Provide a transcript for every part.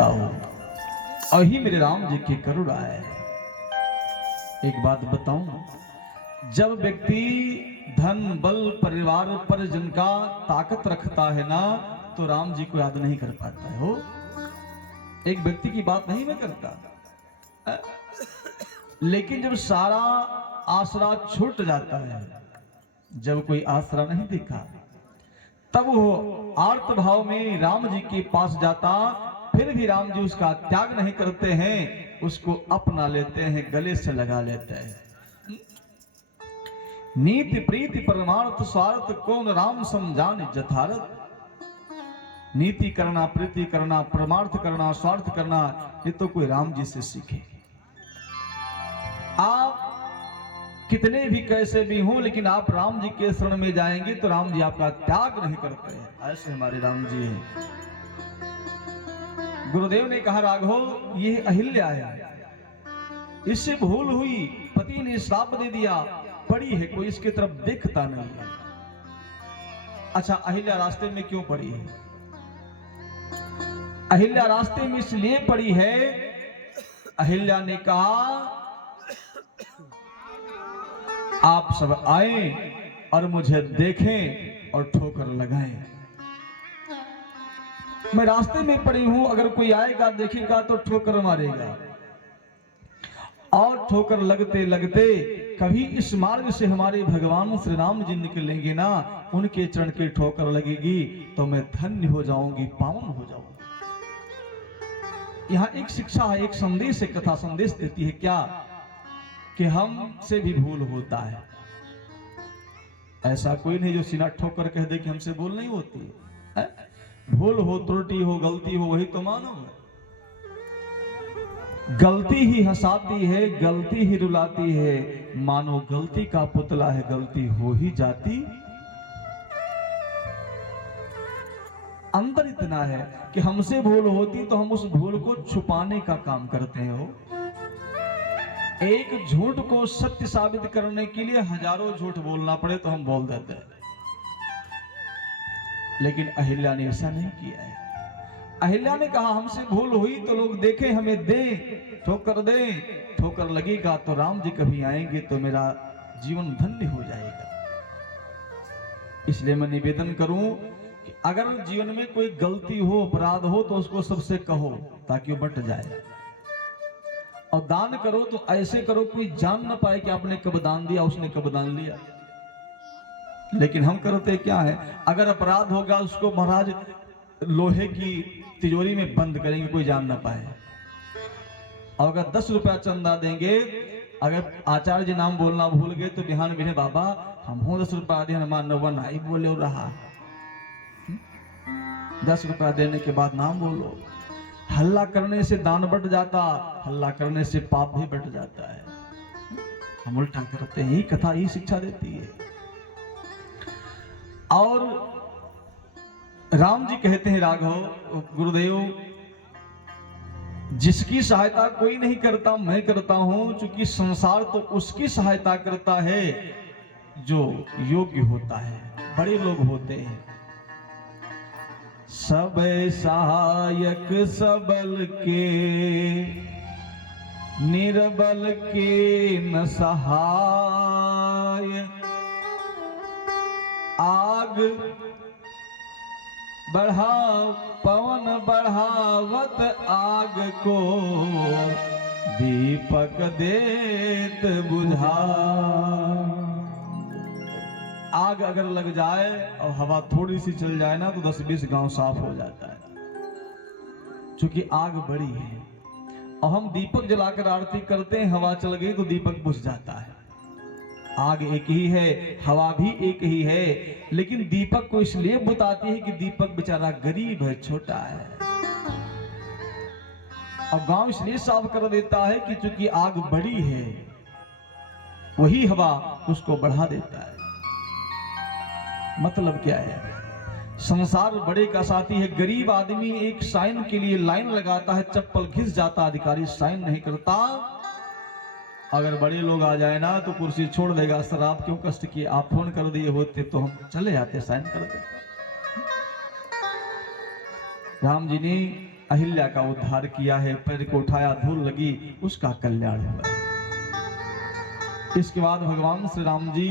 रहता हो, और ही मेरे राम जी की करुणा है। एक बात बताऊं, जब व्यक्ति धन बल परिवार परिजन का ताकत रखता है ना, तो राम जी को याद नहीं कर पाता है। हो एक व्यक्ति की बात नहीं मैं करता, लेकिन जब सारा आसरा छूट जाता है, जब कोई आसरा नहीं दिखा, तब वो आर्त भाव में राम जी के पास जाता, फिर भी राम जी उसका त्याग नहीं करते हैं, उसको अपना लेते हैं, गले से लगा लेते हैं। नीति प्रीति परमार्थ स्वार्थ कौन राम समझान जथारथ। नीति करना, प्रीति करना, परमार्थ करना, स्वार्थ करना, ये तो कोई राम जी से सीखे। आप कितने भी कैसे भी हों, लेकिन आप राम जी के शरण में जाएंगे तो राम जी आपका त्याग नहीं करते हैं। ऐसे हमारे राम जी हैं। गुरुदेव ने कहा, राघव ये अहिल्या है, इससे भूल हुई, पति ने श्राप दे दिया, पड़ी है, कोई इसकी तरफ देखता नहीं है। अच्छा, अहिल्या रास्ते में क्यों पड़ी है? अहिल्या रास्ते में इसलिए पड़ी है, अहिल्या ने कहा आप सब आए और मुझे देखें और ठोकर लगाएं। मैं रास्ते में पड़ी हूं, अगर कोई आएगा देखेगा तो ठोकर मारेगा, और ठोकर लगते लगते कभी इस मार्ग से हमारे भगवान श्री राम जी निकलेंगे ना, उनके चरण की ठोकर लगेगी तो मैं धन्य हो जाऊंगी, पावन हो जाऊंगी। यहां एक शिक्षा है, एक संदेश है, कथा संदेश देती है क्या, कि हमसे भी भूल होता है। ऐसा कोई नहीं जो सीना ठोकर कह दे कि हमसे भूल नहीं होती है। भूल हो, त्रुटि हो, गलती हो, वही तो मानव है। गलती ही हंसाती है, गलती ही रुलाती है, मानो गलती का पुतला है, गलती हो ही जाती। अंदर इतना है कि हमसे भूल होती तो हम उस भूल को छुपाने का काम करते हैं। हो एक झूठ को सत्य साबित करने के लिए हजारों झूठ बोलना पड़े तो हम बोल देते हैं, लेकिन अहिल्या ने ऐसा नहीं किया है। अहिल्या ने कहा हमसे भूल हुई तो लोग देखें, हमें दे, ठोकर दे, ठोकर लगेगा तो राम जी कभी आएंगे तो मेरा जीवन धन्य हो जाएगा। इसलिए मैं निवेदन करूं कि अगर जीवन में कोई गलती हो, अपराध हो, तो उसको सबसे कहो ताकि वो बट जाए। और दान करो तो ऐसे करो कोई जान ना पाए कि आपने कब दान दिया, उसने कब दान लिया। लेकिन हम करते क्या है, अगर अपराध होगा उसको महाराज लोहे की तिजोरी में बंद करेंगे, कोई जान ना पाए। और अगर 10 रुपया चंदा देंगे, अगर आचार्य जी नाम बोलना भूल गए तो बिहान बिने बाबा हम हो 10 रुपया दे, हमारा नहीं बोले रहा। 10 रुपया देने के बाद नाम बोलो। हल्ला करने से दान बढ़ जाता, हल्ला करने से पाप भी बढ़ जाता है। हम उल्टा करते हैं। कथा ही शिक्षा देती है। और राम जी कहते हैं, राघव गुरुदेव, जिसकी सहायता कोई नहीं करता मैं करता हूं, क्योंकि संसार तो उसकी सहायता करता है जो योग्य होता है, बड़े लोग होते हैं। सब सहायक सबल के, निर्बल के न सहाय। आग बढ़ाओ पवन बढ़ावत आग को, दीपक देत बुझा। आग अगर लग जाए और हवा थोड़ी सी चल जाए ना, तो 10-20 गांव साफ हो जाता है, क्योंकि आग बड़ी है। और हम दीपक जलाकर आरती करते हैं, हवा चल गई तो दीपक बुझ जाता है। आग एक ही है, हवा भी एक ही है, लेकिन दीपक को इसलिए बुताती है कि दीपक बेचारा गरीब है, छोटा है। और गांव इसलिए साफ कर देता है कि चूंकि आग बड़ी है, वही हवा उसको बढ़ा देता है। मतलब क्या है, संसार बड़े का साथी है। गरीब आदमी एक साइन के लिए लाइन लगाता है, चप्पल घिस जाता, अधिकारी साइन नहीं करता। अगर बड़े लोग आ जाए ना तो कुर्सी छोड़ देगा, सर आप क्यों कष्ट किए, आप फोन कर दिए होते तो हम चले आते, साइन कर देते। राम जी ने अहिल्या का उद्धार किया है, पैर को उठाया, धूल लगी, उसका कल्याण हुआ। इसके बाद भगवान श्री राम जी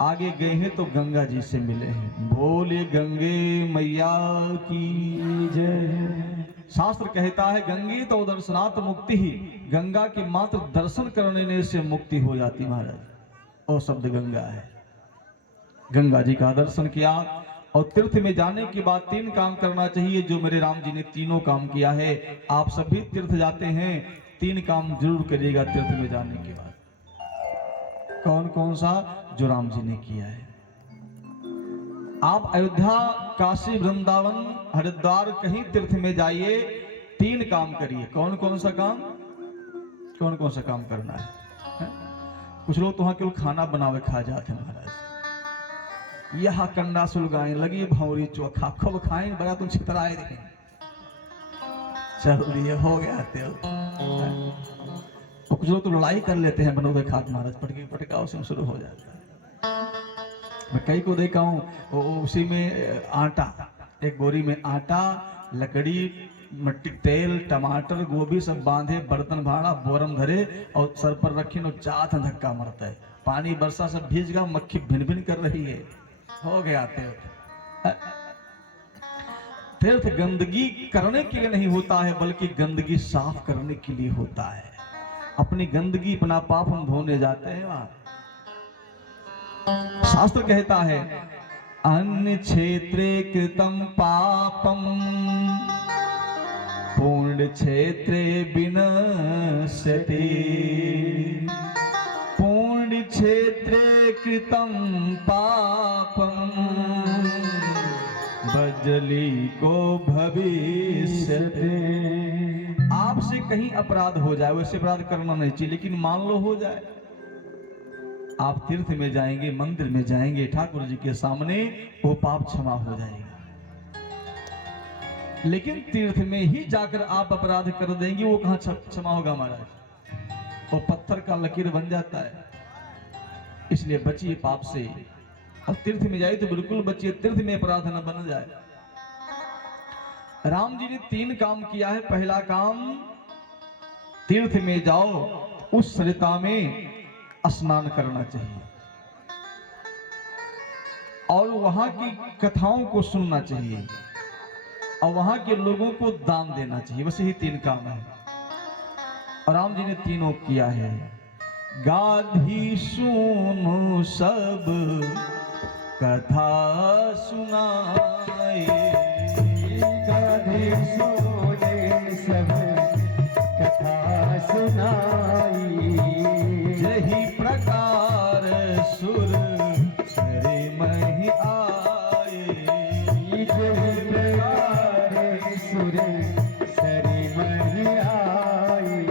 आगे गए हैं तो गंगा जी से मिले हैं। बोले गंगे मैया की जय। शास्त्र कहता है गंगे तो दर्शनात् मुक्ति ही, गंगा के मात्र दर्शन करने से मुक्ति हो जाती महाराज। और शब्द गंगा है। गंगा जी का दर्शन किया और तीर्थ में जाने के बाद 3 काम करना चाहिए, जो मेरे राम जी ने तीनों काम किया है। आप सभी तीर्थ जाते हैं, 3 काम जरूर करिएगा तीर्थ में जाने के बाद। कौन कौन सा? जो राम जी ने किया है। आप अयोध्या, काशी, वृंदावन, हरिद्वार कहीं तीर्थ में जाइए, 3 काम करिए। कौन कौन सा काम? कौन कौन सा काम करना है? कुछ लोग तो वहां केवल खाना बनावे खा जाते हैं महाराज। यहाँ कंडा सुलगाए लगी भौरी चोखा खूब खाएं, बड़ा तुम छितराए रहे। चल लिए हो गया तेल। कुछ लोग तो लड़ाई कर लेते हैं बनोगे खाक महाराज, पटका उसी में शुरू हो जाता है। मैं कई को देखा हूँ, उसी में आटा, एक बोरी में आटा, लकड़ी, मिट्टी, तेल, टमाटर, गोभी सब बांधे, बर्तन भाड़ा बोरम धरे और सर पर रखे नो चात धक्का मारता है। पानी बरसा सब भीज गया, मक्खी भिन भिन कर रही है। हो गया तीर्थ। तीर्थ गंदगी करने के लिए नहीं होता है, बल्कि गंदगी साफ करने के लिए होता है। अपनी गंदगी, अपना पाप हम धोने जाते हैं वहां। शास्त्र कहता है अन्य क्षेत्रे कृतं पापम पुण्य क्षेत्रे विनश्यति। पुण्य क्षेत्रे कृतं पापम बजली को भविष्यति। आपसे कहीं अपराध हो जाए, वैसे अपराध करना नहीं चाहिए, लेकिन मान लो हो जाए, आप तीर्थ में जाएंगे, मंदिर में जाएंगे, ठाकुर जी के सामने, वो पाप क्षमा हो जाएगा। लेकिन तीर्थ में ही जाकर आप अपराध कर देंगे, वो कहां क्षमा होगा महाराज? वो पत्थर का लकीर बन जाता है। इसलिए बचिए पाप से, और तीर्थ में जाए तो बिल्कुल बचिए, तीर्थ में अपराध न बन जाए। राम जी ने 3 काम किया है। पहला काम, तीर्थ में जाओ, उस सरिता में स्नान करना चाहिए और वहां की कथाओं को सुनना चाहिए और वहां के लोगों को दान देना चाहिए। बस यही 3 काम है और राम जी ने तीनों किया है। गाधी सुनो सब कथा सुनाए, गाधी सुने सब कथा सुनाई। यही प्रकार सुर सरे मही आए, यही प्रकार सुर सरे मही आए।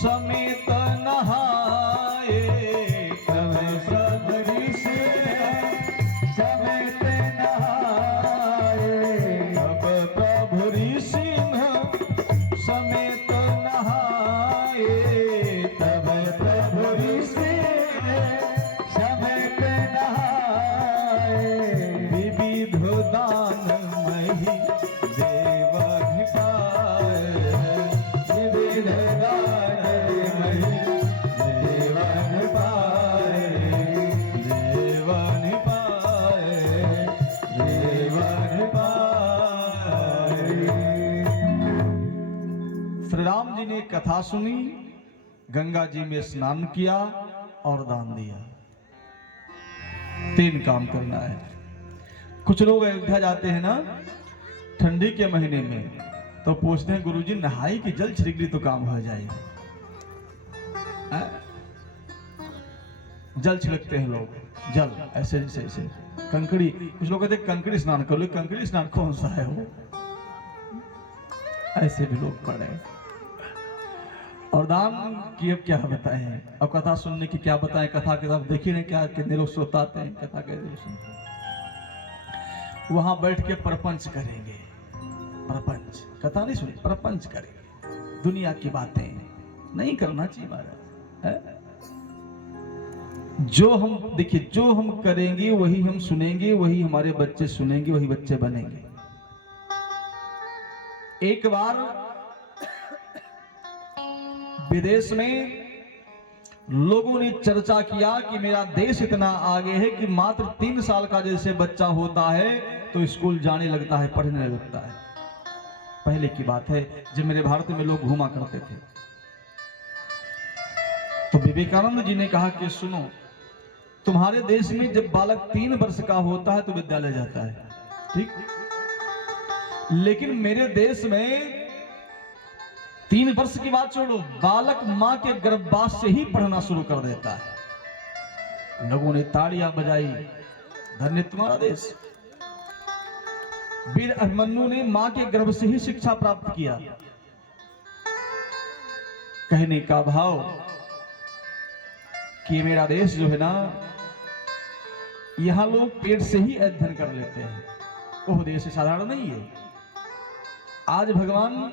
समेत नहाए, तब सब ऋषि समेत नहाए। तब प्रभु ऋषि समेत नहाए, तब प्रभु ऋषि समेत नहाए। विविध दान मही देवन पाए, विविध दान श्री राम जी ने कथा सुनी, गंगा जी में स्नान किया और दान दिया। 3 काम करना है। कुछ लोग अयोध्या जाते हैं ना ठंडी के महीने में, तो पूछते हैं गुरुजी नहाई कि जल छिड़क ली तो काम हो जाएगा। जल छिड़कते हैं लोग, जल ऐसे ऐसे ऐसे कंकड़ी। कुछ लोग कहते हैं कंकड़ी स्नान कर लो। कंकड़ी स्नान कौन सा है वो? ऐसे भी लोग पढ़े। और दान की अब क्या बताएं, अब कथा सुनने की क्या बताएं, कथा किताब देखी नहीं क्या, कितने लोग सोताते हैं कथा के वहां बैठ के प्रपंच करेंगे, प्रपंच, कथा नहीं सुनी, प्रपंच करेंगे, दुनिया की बातें नहीं करना चाहिए महाराज। जो हम देखिए, जो हम करेंगे वही हम सुनेंगे, वही हमारे बच्चे सुनेंगे, वही बच्चे बनेंगे। एक बार विदेश में लोगों ने चर्चा किया कि मेरा देश इतना आगे है कि मात्र 3 साल का जैसे बच्चा होता है तो स्कूल जाने लगता है, पढ़ने लगता है। पहले की बात है जब मेरे भारत में लोग घूमा करते थे, तो विवेकानंद जी ने कहा कि सुनो, तुम्हारे देश में जब बालक 3 वर्ष का होता है तो विद्यालय जाता है, ठीक, लेकिन मेरे देश में 3 वर्ष की बात छोड़ो, बालक मां के गर्भवास से ही पढ़ना शुरू कर देता है। लोगों ने ताड़ियां बजाई, धन्य तुम्हारा देश। वीर अभिमन्यु ने मां के गर्भ से ही शिक्षा प्राप्त किया। कहने का भाव कि मेरा देश जो है ना, यहां लोग पेट से ही अध्ययन कर लेते हैं, वो देश साधारण नहीं है। आज भगवान,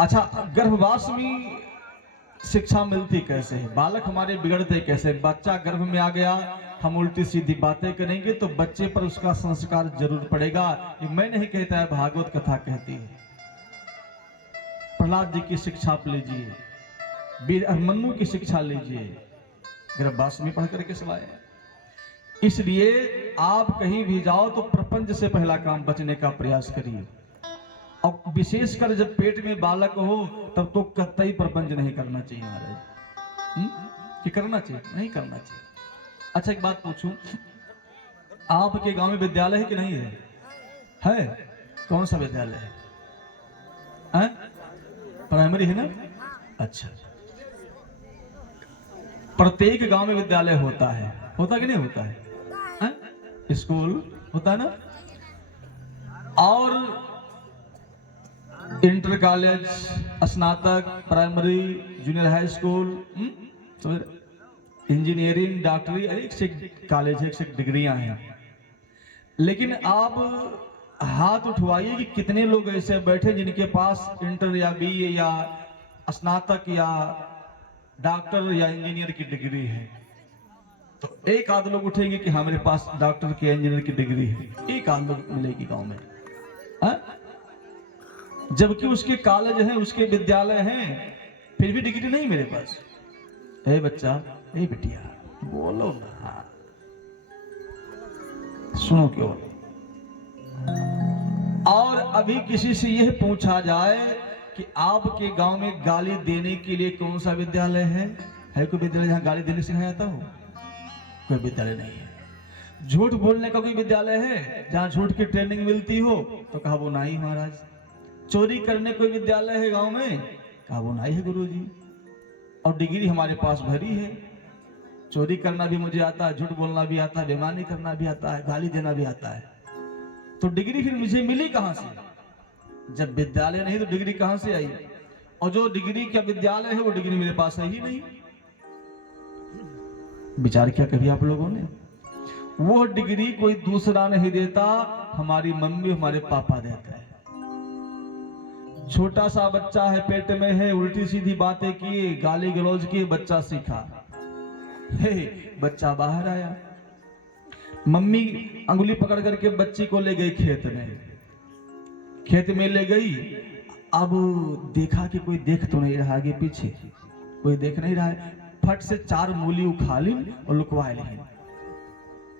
अच्छा, गर्भवास में शिक्षा मिलती कैसे है, बालक हमारे बिगड़ते कैसे, बच्चा गर्भ में आ गया, हम उल्टी सीधी बातें करेंगे तो बच्चे पर उसका संस्कार जरूर पड़ेगा। ये मैं नहीं कहता है, भागवत कथा कहती है। प्रहलाद जी की शिक्षा आप लीजिए, वीर अभिमन्यु की शिक्षा लीजिए, गर्भवास में पढ़ करके सवाए। इसलिए आप कहीं भी जाओ तो प्रपंच से पहला काम बचने का प्रयास करिए, और विशेषकर जब पेट में बालक हो तब तो कतई प्रपंच नहीं करना चाहिए महाराज। कि करना चाहिए? नहीं करना चाहिए। अच्छा, एक बात पूछूं, आपके गांव में विद्यालय है कि नहीं है? है? कौन सा विद्यालय है? प्राइमरी है ना? अच्छा, प्रत्येक गांव में विद्यालय होता है, होता कि नहीं होता है? स्कूल होता है ना, और इंटर कॉलेज, स्नातक, primary, junior high school, engineering, डॉक्टरी, एक से कॉलेज है, एक से डिग्रियां हैं। लेकिन आप हाथ उठवाइए कि कितने लोग ऐसे बैठे जिनके पास इंटर या बीए या स्नातक या डॉक्टर या इंजीनियर की डिग्री है। तो एक आध लोग उठेंगे कि हमारे पास डॉक्टर की, इंजीनियर की डिग्री है, एक आध लोग मिलेगी गांव में, जबकि उसके कॉलेज हैं, उसके विद्यालय हैं, फिर भी डिग्री नहीं मेरे पास। ए बच्चा, ए बिटिया, बोलो ना, सुनो क्यों। और अभी किसी से यह पूछा जाए कि आपके गांव में गाली देने के लिए कौन सा विद्यालय है कोई विद्यालय जहां गाली देने सिखाया जाता हो? कोई विद्यालय नहीं है। झूठ बोलने का कोई विद्यालय है जहां झूठ की ट्रेनिंग मिलती हो? तो कहा वो नहीं महाराज। चोरी करने कोई विद्यालय है गांव में? कहा वो नहीं है गुरुजी। और डिग्री हमारे पास भरी है, चोरी करना भी मुझे आता है, झूठ बोलना भी आता है, बेईमानी करना भी आता है, गाली देना भी आता है। तो डिग्री फिर मुझे मिली कहां से? जब विद्यालय नहीं तो डिग्री कहां से आई? और जो डिग्री का विद्यालय है वो डिग्री मेरे पास है ही नहीं। विचार किया कभी आप लोगों ने? वो डिग्री कोई दूसरा नहीं देता, हमारी मम्मी, हमारे पापा देते हैं। छोटा सा बच्चा है, पेट में है, उल्टी सीधी बातें किए, गाली गलौज किए, बच्चा सीखा, बच्चा बाहर आया, मम्मी अंगुली पकड़ करके बच्ची को ले गई खेत में ले गई। अब देखा कि कोई देख तो नहीं रहा, आगे पीछे कोई देख नहीं रहा है, फट से 4 मूली उखा ली और लुकवा ली।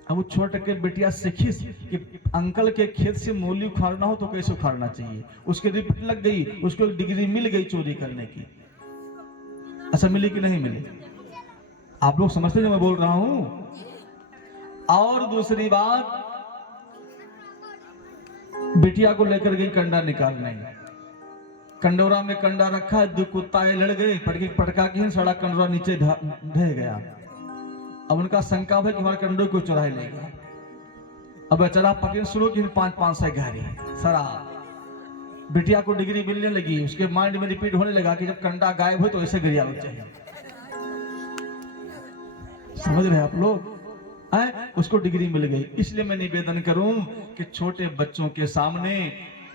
अब वो छोट के बेटिया सीखी कि अंकल के खेत से मूली उखाड़ना हो तो कैसे उखाड़ना चाहिए, उसके रिपीट लग गई, उसको एक डिग्री मिल गई चोरी करने की। अच्छा, मिली कि नहीं मिली? आप लोग समझते जो मैं बोल रहा हूं? और दूसरी बात, बिटिया को लेकर गई कंडा निकालने, कंडोरा में कंडा रखा, 2 कुत्ता लड़ गए, पटका के सड़ा कंडोरा नीचे ढह गया। अब उनका शंका है कि हमारे कंडो को चुरा लेगा। अब बेचारा पकड़ शुरू की 5-5 से गहरी शराब, बिटिया को डिग्री मिलने लगी, उसके माइंड में रिपीट होने लगा कि जब कंडा गायब हो तो ऐसे गिरिया लग चाहिए। समझ रहे आप लोग? उसको डिग्री मिल गई। इसलिए मैं निवेदन करूं कि छोटे बच्चों के सामने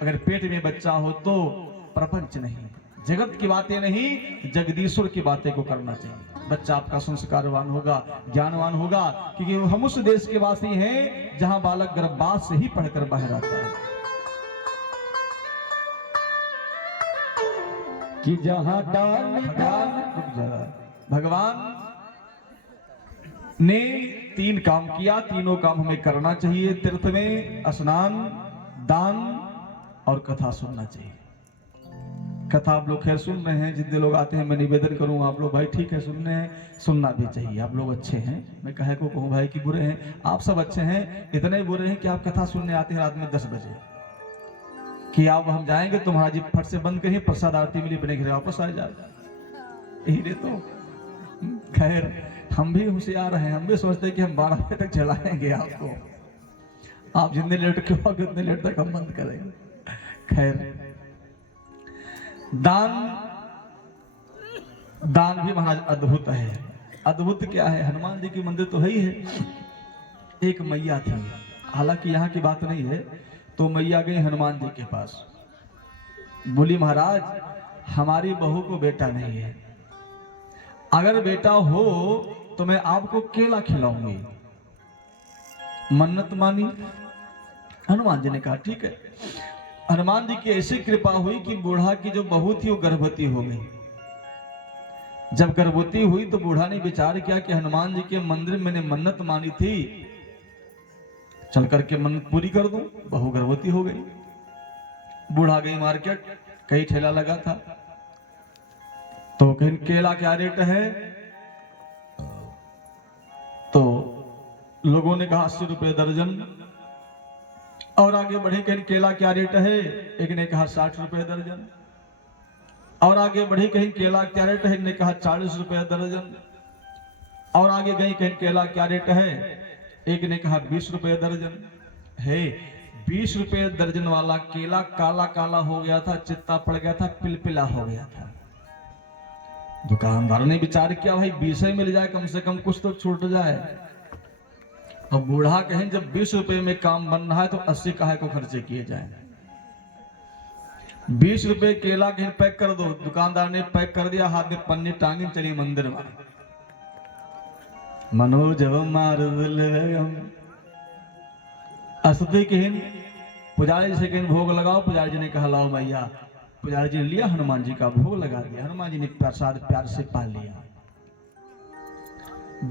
अगर पेट में बच्चा हो तो प्रपंच नहीं, जगत की बातें नहीं, जगदीश्वर की बातें को करना चाहिए। बच्चा आपका संस्कारवान होगा, ज्ञानवान होगा, क्योंकि हम उस देश के वासी हैं जहां बालक गर्भवास से ही पढ़कर बाहर आता है। कि जहां भगवान ने 3 काम किया, तीनों काम हमें करना चाहिए। तीर्थ में स्नान, दान और कथा सुनना चाहिए। कथा आप लोग खैर सुन रहे हैं, जितने लोग आते हैं मैं निवेदन करूं आप लोग भाई ठीक है सुनने हैं, सुनना भी चाहिए। आप लोग अच्छे हैं, मैं कहे को कहूं भाई कि बुरे हैं? आप सब अच्छे हैं। इतने बुरे हैं कि आप कथा सुनने आते हैं रात में 10 बजे कि आप हम जाएंगे तुम्हारा जी फट से बंद करिए, प्रसाद आरती मिली बने घरे वापस आ जाए। यही तो खैर हम भी होशियार हैं, हम भी सोचते हैं कि हम 12 बजे तक चलाएंगे आपको, आप जितने लेट के हो उतने लेट तक हम बंद करेंगे। खैर दान भी महाराज अद्भुत है। अद्भुत क्या है? हनुमान जी की मंदिर तो है ही है। एक मैया थी, हालांकि यहाँ की बात नहीं है, तो मैया गई हनुमान जी के पास, बोली महाराज हमारी बहू को बेटा नहीं है, अगर बेटा हो तो मैं आपको केला खिलाऊंगी। मन्नत मानी। हनुमान जी ने कहा ठीक है। हनुमान जी की ऐसी कृपा हुई कि बूढ़ा की जो बहू थी वो गर्भवती हो गई। जब गर्भवती हुई तो बूढ़ा ने विचार किया कि हनुमान जी के मंदिर में मैंने मन्नत मानी थी, चल करके मन्नत पूरी कर दूं। बहू गर्भवती हो गई। बूढ़ा गई मार्केट, कहीं ठेला लगा था, तो कहीं केला क्या रेट है, तो लोगों ने कहा 80 रुपए दर्जन। और आगे बढ़े, कहीं केला क्या रेट है, एक ने कहा 60 रुपए दर्जन। और आगे बढ़ी, कहीं केला क्या रेट है, एक ने कहा 40 रुपए दर्जन। और आगे गई, कहीं केला क्या रेट है, एक ने कहा 20 रुपए दर्जन। है 20 रुपए दर्जन वाला केला काला काला हो गया था, चित्ता पड़ गया था, पिलपिला हो गया था। दुकानदार ने विचार किया भाई 20 मिल जाए, कम से कम कुछ तो छूट जाए। अब बूढ़ा कहें जब 20 रुपए में काम बन रहा है तो 80 काहे को खर्चे किए जाए। 20 रुपए केला कहीं पैक कर दो। दुकानदार ने पैक कर दिया, हाथ में पन्नी टांगी, चली मंदिर में। मनोजव मारुलगम असुदी कहीं पुजारी जी से कहीं भोग लगाओ। पुजारी जी ने कहा लाओ मैया। पुजारी जी ने लिया, हनुमान जी का भोग लगा दिया। हनुमान जी ने प्रसाद प्यार से पा लिया।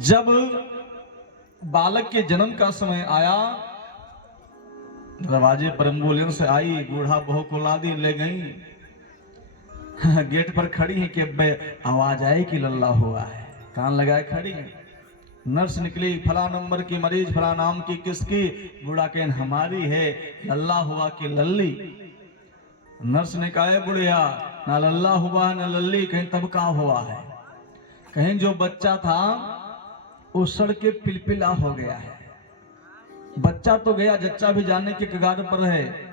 जब बालक के जन्म का समय आया, दरवाजे पर एम्बुलेंस आई, बूढ़ा बहू को ला दी, ले गई। गेट पर खड़ी है कि आवाज आई कि लल्ला हुआ है, कान लगाए खड़ी है। नर्स निकली, फला नंबर की मरीज, फला नाम की, किसकी? बूढ़ा कहन हमारी है, लल्ला हुआ कि लल्ली? नर्स ने कहा बुढ़िया ना लल्ला हुआ है ना लल्ली, कहीं तब का हुआ है? कहीं जो बच्चा था वो सड़ के पिलपिला हो गया है। बच्चा तो गया, जच्चा भी जाने के कगार पर है।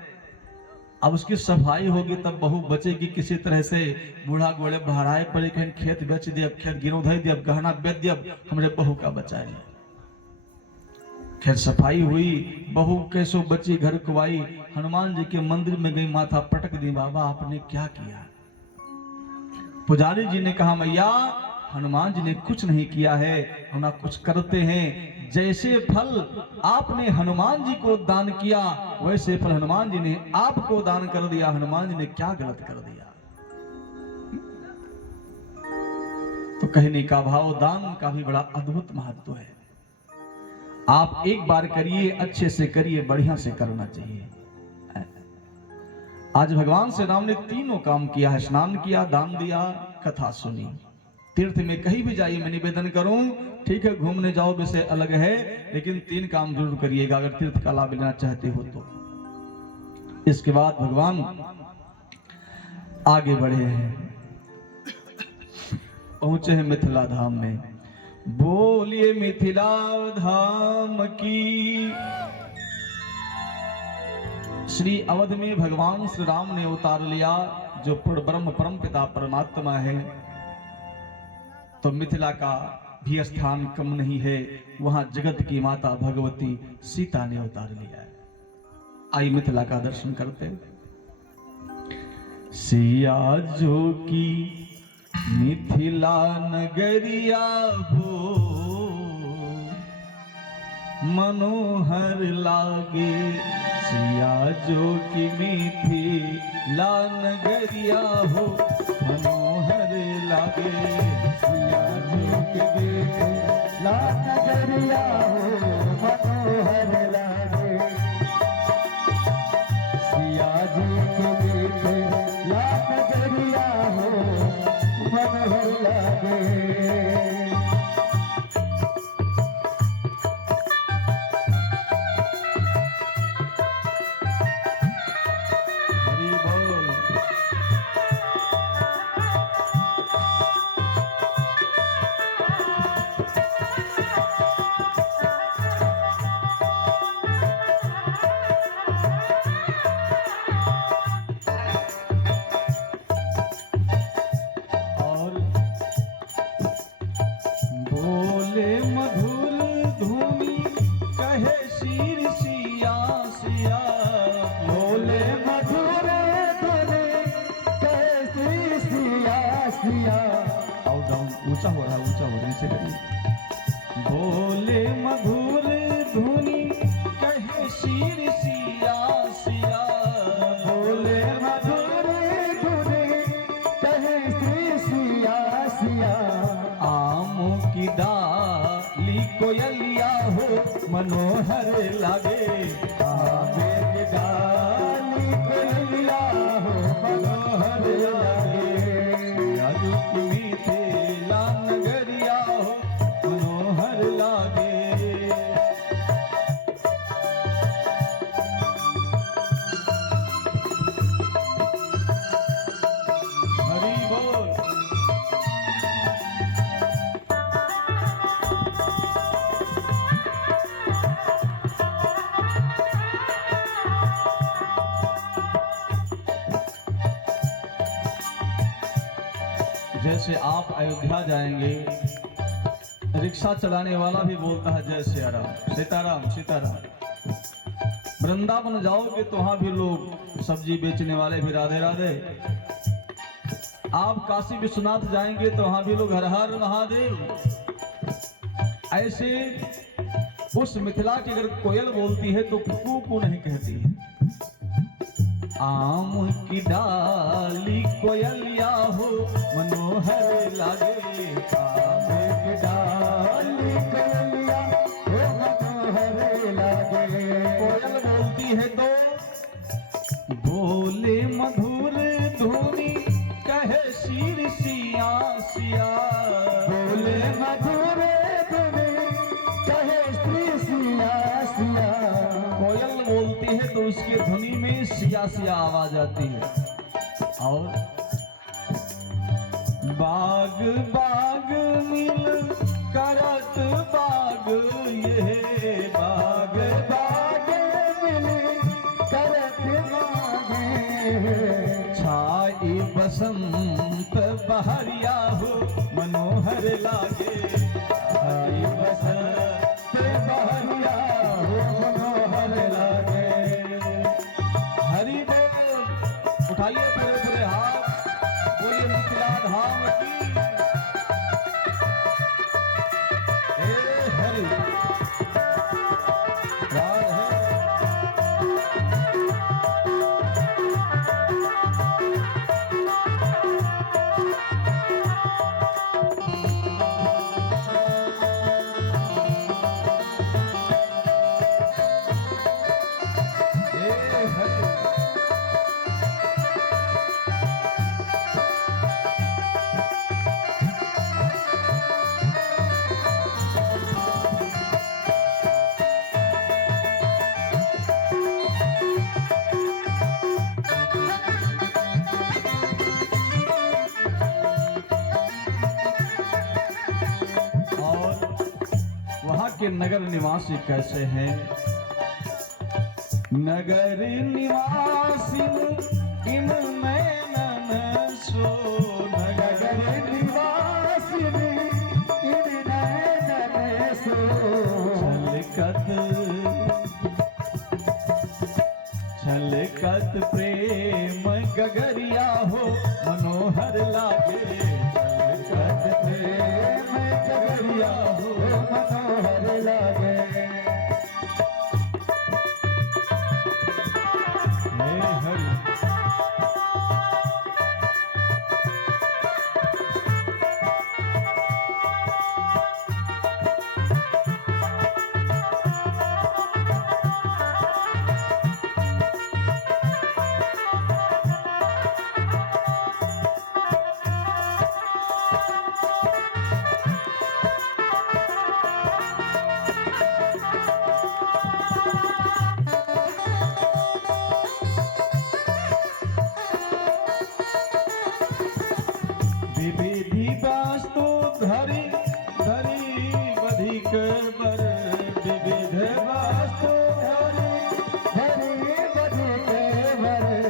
अब उसकी सफाई होगी तब बहू बचेगी किसी तरह से। बूढ़ा गोड़े बहराए पड़े, कहीं खेत बेच दे, अब खेत गिरो धई दे, अब गहना बेच दे, अब हमरे बहू का बचा लिया। खैर सफाई हुई, बहू कैसो बची, घर को आई। हनुमान जी के मंदिर में गई, माथा पटक दी, बाबा आपने क्या किया? पुजारी जी ने कहा मैया हनुमान जी ने कुछ नहीं किया है, हम ना कुछ करते हैं। जैसे फल आपने हनुमान जी को दान किया वैसे फल हनुमान जी ने आपको दान कर दिया। हनुमान जी ने क्या गलत कर दिया? तो कहने का भाव दान का भी बड़ा अद्भुत महत्व है। आप एक बार करिए, अच्छे से करिए, बढ़िया से करना चाहिए। आज भगवान श्री राम ने तीनों काम किया है, स्नान किया, दान दिया, कथा सुनी। तीर्थ में कहीं भी जाइए, मैं निवेदन करूं, ठीक है घूमने जाओ विषय अलग है, लेकिन 3 काम जरूर करिएगा अगर तीर्थ का लाभ लेना चाहते हो तो। इसके बाद भगवान आगे बढ़े हैं, पहुंचे हैं मिथिला धाम में। बोलिए मिथिला धाम की, श्री अवध में भगवान श्री राम ने अवतार लिया, जो पूर्ण ब्रह्म परम पिता परमात्मा है। तो मिथिला का भी स्थान कम नहीं है, वहां जगत की माता भगवती सीता ने अवतार लिया है। आई मिथिला का दर्शन करते। सिया जो की मिथिला नगरिया हो, मनोहर लागे। सिया जो की मिथिला नगरिया हो, मनोहर लागे। सिया जो की मिथिला नगरिया हो, मनोहर लागे। सिया जी की मिथिला नगरिया हो, मनोहर लागे। ऊंचा हो रहा, ऊंचा हो रहा, नीचे करिए। बोले मधुर धुनी कहे शीर सिया सिया। बोले मधुर धुनी कहे श्री सिया सिया। आमों की डाली कोयलिया हो, मनोहर लागे। आमे की डाली कोयलिया हो, मनोहर लागे। सिया जो की मिथिला नगरिया हो, मनोहर लागे। हरि बोल। जैसे आप अयोध्या जाएंगे, रिक्शा चलाने वाला भी बोलता है जय सियाराम, सीताराम सीताराम। वृंदावन जाओगे तो वहां भी लोग सब्जी बेचने वाले भी राधे राधे। आप काशी विश्वनाथ जाएंगे तो वहां भी लोग हर हर महादेव। ऐसे उस मिथिला की अगर कोयल बोलती है तो कू कू नहीं कहती है। आम की डाली कोयलिया हो, मनोहर लागे। आम की डाली कोयलिया हो, मनोहर लागे। कोयल बोलती है तो बोले मधुर धुनी कहे शीर सिया सिया। बोले मधुर धुनी कहे श्री सिया सिया। कोयल बोलती है तो उसकी ध्वनि में सिया सिया आवाज आती है। और बाग बाग मिल करत बाग, ये बाग बाग मिली करत मागे। छाई बसंत बहरिया हो, मनोहर लागे। छाई बसंत बहरिया हो, मनोहर लागे। हरि बोल। उठाइए पूरे पूरे हाथ, बोलिए मिथिला धाम की। हे हरि राधे। हे हरि। और वहां के नगर निवासी कैसे हैं? नगर निवासी इनमें नन सो नगर निवासिनी इन नैनन सो छलकत प्रेम गगरिया हो मनोहर लागे छलकत प्रेम गगरिया हो मनोहर लागे हे हरि विविधि वास्तु धरी धरी बधिक बर विविध वास्तु धरी हरि बधिके भरे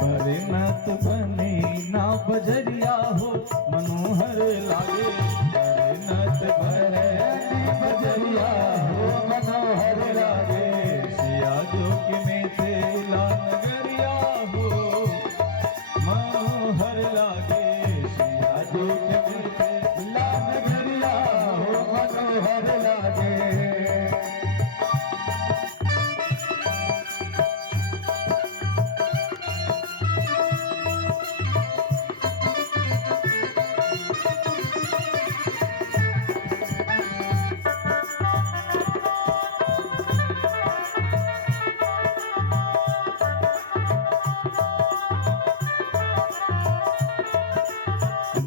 परिणत बने ना बजरिया हो मनोहर लागे परिणत बने बजरिया हो मनोहर लागे सिया जोगी में तेला नगरिया हो मनोहर लागे सिया जोगी में तेला नगरिया हो मनोहर लागे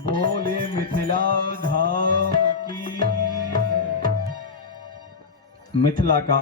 बोले मिथिला धाम की मिथिला का